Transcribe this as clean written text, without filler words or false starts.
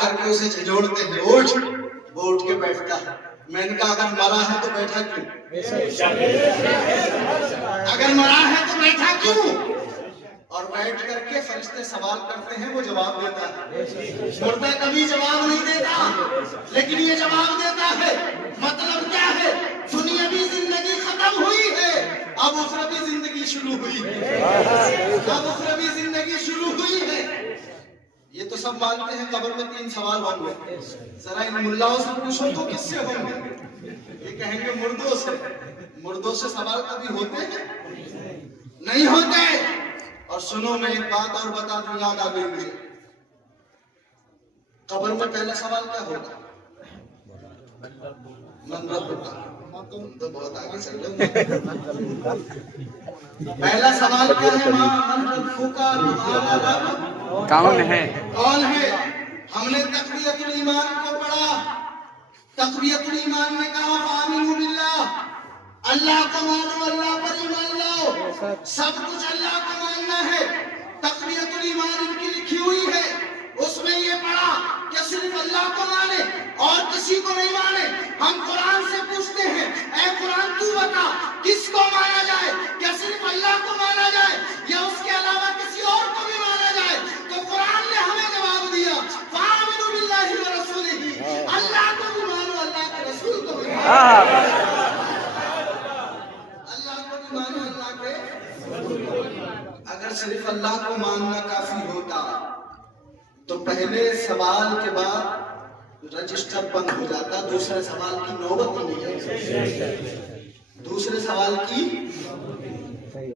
करके उसे झिझोड़ते हैं, उठ। वो उठ के बैठता है। मैंने कहा अगर मरा है तो बैठा क्यों? अगर मरा है तो बैठा क्यों? और बैठ करके फरिश्ते सवाल करते हैं, वो जवाब देता है। मुर्दा कभी जवाब नहीं देता, लेकिन ये जवाब देता है। मतलब क्या है? दुनियावी जिंदगी खत्म हुई है, अब उखरवी जिंदगी शुरू हुई है। अब उखरवी जिंदगी शुरू हुई है। ये तो सब मानते हैं कब्र में 3 सवाल होंगे। जरा इन मुल्लाओं से पूछो तो किससे होंगे? ये कहेंगे मुर्दों से। मुर्दों से सवाल कभी होते हैं? नहीं होते। और सुनो, मैं एक बात और बता दूं, याद आ गई मुझे। कब्र में पहला सवाल क्या होगा? मन रब्बुका। तुम तो बहुत आगे चल रहे हो। पहला सवाल क्या है? मन रब्बुका, तुम्हारा रब कौन है? कौन है? हमने तक़वियतुल ईमान को पढ़ा। तक़वियतुल ईमान में कहा आमीनु बिल्लाह, अल्लाह को मानो, अल्लाह पर ईमान लाओ, सब कुछ अल्लाह को मानना है। तक़वियतुल ईमान इनकी लिखी हुई है, उसमें ये पढ़ा कि सिर्फ अल्लाह को माने और किसी को नहीं माने। हम कुरान से पूछते हैं, ऐ कुरान तू बता किसको माना जाए? क्या सिर्फ अल्लाह को माना जाए या उसके अलावा किसी और को भी माना जाए? तो कुरान ने हमें जवाब दिया, आमीनु बिल्लाहि व रसूलिही, अल्लाह को भी मानो, अल्लाह के रसूल को भी मानो। अगर सिर्फ अल्लाह को मानना काफी होता तो पहले सवाल के बाद रजिस्टर बंद हो जाता, दूसरे सवाल की नौबत ही नहीं आई। दूसरे सवाल की